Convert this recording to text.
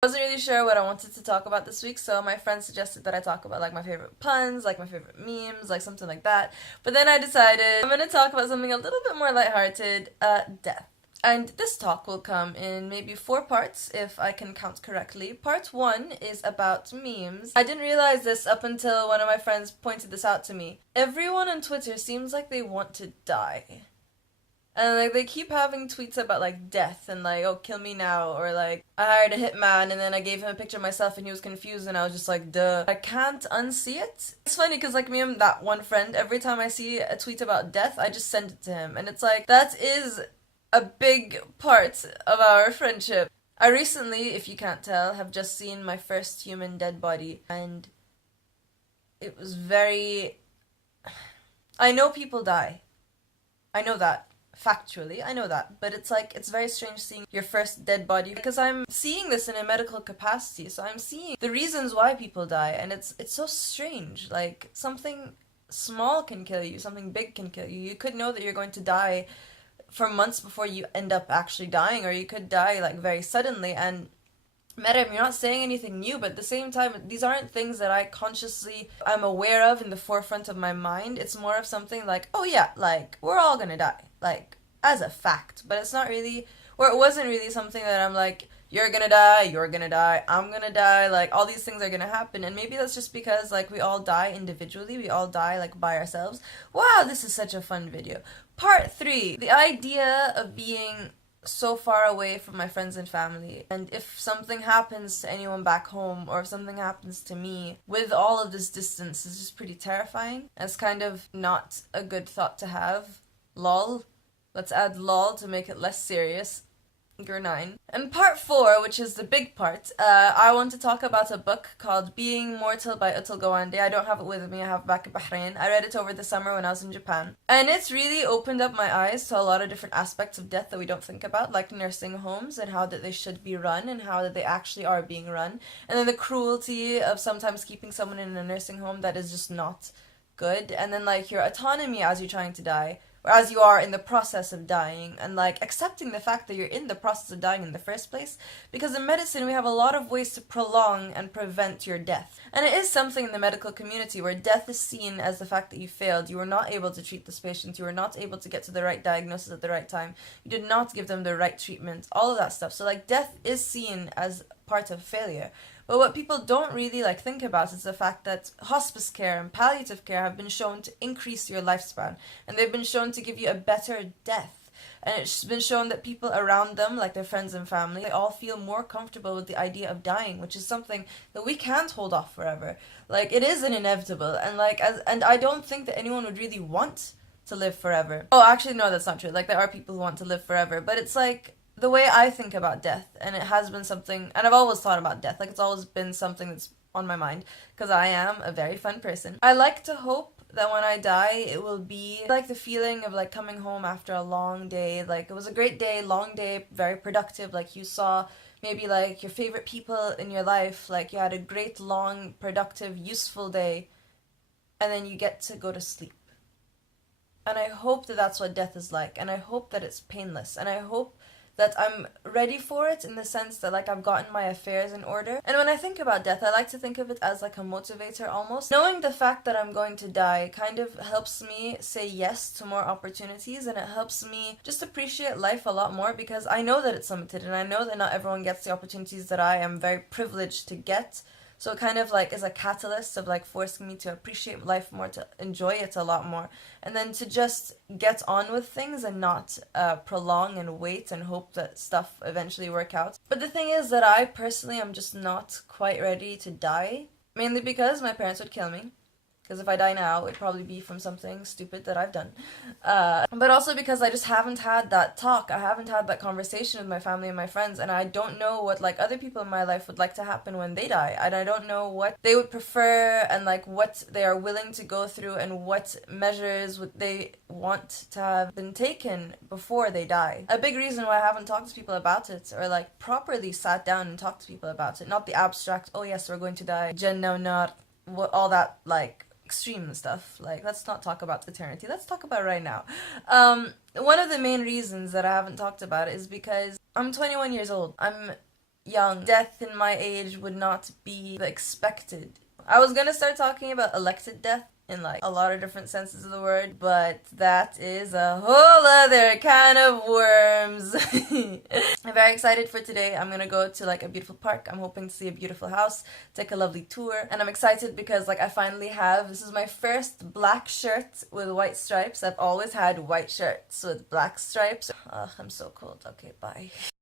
I wasn't really sure what I wanted to talk about this week, so my friend suggested that I talk about like my favorite puns, like my favorite memes, like something like that. But then I decided I'm gonna talk about something a little bit more lighthearted, death. And this talk will come in maybe 4 parts if I can count correctly. Part 1 is about memes. I didn't realize this up until one of my friends pointed this out to me. Everyone on Twitter seems like they want to die. And like they keep having tweets about like death and like, oh, kill me now, or like I hired a hitman and then I gave him a picture of myself and he was confused and I was just like, duh. I can't unsee it. It's funny because like me and that one friend, every time I see a tweet about death, I just send it to him. And it's like, that is a big part of our friendship. I recently, if you can't tell, have just seen my first human dead body and it was very... I know people die. I know that. Factually, I know that, but it's like, it's very strange seeing your first dead body because I'm seeing this in a medical capacity, so I'm seeing the reasons why people die, and it's so strange. Like, something small can kill you, something big can kill you. You could know that you're going to die for months before you end up actually dying, or you could die like very suddenly. And Merem, you're not saying anything new, but at the same time, these aren't things that I consciously am aware of in the forefront of my mind. It's more of something like, oh yeah, like, we're all gonna die. Like, as a fact. But it's not really, or it wasn't really something that I'm like, you're gonna die, I'm gonna die, like, all these things are gonna happen. And maybe that's just because, like, we all die individually, we all die, like, by ourselves. Wow, this is such a fun video. Part 3, the idea of being so far away from my friends and family, and if something happens to anyone back home or if something happens to me with all of this distance is just pretty terrifying. It's kind of not a good thought to have. Lol. Let's add lol to make it less serious. You're 9. And part 4, which is the big part, I want to talk about a book called Being Mortal by Atul Gawande. I don't have it with me, I have it back in Bahrain. I read it over the summer when I was in Japan. And it's really opened up my eyes to a lot of different aspects of death that we don't think about, like nursing homes and how that they should be run and how that they actually are being run. And then the cruelty of sometimes keeping someone in a nursing home that is just not good. And then like your autonomy as you're trying to die, or as you are in the process of dying, and like accepting the fact that you're in the process of dying in the first place, because in medicine we have a lot of ways to prolong and prevent your death. And it is something in the medical community where death is seen as the fact that you failed, you were not able to treat this patient, you were not able to get to the right diagnosis at the right time, you did not give them the right treatment, all of that stuff. So like death is seen as part of failure. But what people don't really like think about is the fact that hospice care and palliative care have been shown to increase your lifespan, and they've been shown to give you a better death. And it's been shown that people around them, like their friends and family, they all feel more comfortable with the idea of dying, which is something that we can't hold off forever. Like, it is an inevitable, and like, and I don't think that anyone would really want to live forever. Oh, actually, no, that's not true. Like, there are people who want to live forever, but it's like, the way I think about death, and it has been something, and I've always thought about death, like it's always been something that's on my mind, because I am a very fun person. I like to hope that when I die, it will be like the feeling of like coming home after a long day, like it was a great day, long day, very productive, like you saw maybe like your favorite people in your life, like you had a great, long, productive, useful day, and then you get to go to sleep. And I hope that that's what death is like, and I hope that it's painless, and I hope that I'm ready for it in the sense that like I've gotten my affairs in order. And when I think about death, I like to think of it as like a motivator almost. Knowing the fact that I'm going to die kind of helps me say yes to more opportunities, and it helps me just appreciate life a lot more because I know that it's limited and I know that not everyone gets the opportunities that I am very privileged to get. So it kind of like is a catalyst of like forcing me to appreciate life more, to enjoy it a lot more, and then to just get on with things and not prolong and wait and hope that stuff eventually work out. But the thing is that I personally am just not quite ready to die, mainly because my parents would kill me. Because if I die now, it'd probably be from something stupid that I've done. But also because I just haven't had that talk. I haven't had that conversation with my family and my friends, and I don't know what like other people in my life would like to happen when they die. And I don't know what they would prefer and like what they are willing to go through and what measures would they want to have been taken before they die. A big reason why I haven't talked to people about it, or like properly sat down and talked to people about it, not the abstract, oh yes, we're going to die, Jannah or not, all that like extreme stuff. Like, let's not talk about eternity, let's talk about right now. One of the main reasons that I haven't talked about it is because I'm 21 years old. I'm young. Death in my age would not be the expected. I was gonna start talking about elected death in like a lot of different senses of the word, but that is a whole other kind of worms. I'm very excited for today. I'm gonna go to like a beautiful park. I'm hoping to see a beautiful house, take a lovely tour, and I'm excited because like I finally have, this is my first black shirt with white stripes. I've always had white shirts with black stripes. Ugh, I'm so cold. Okay, bye.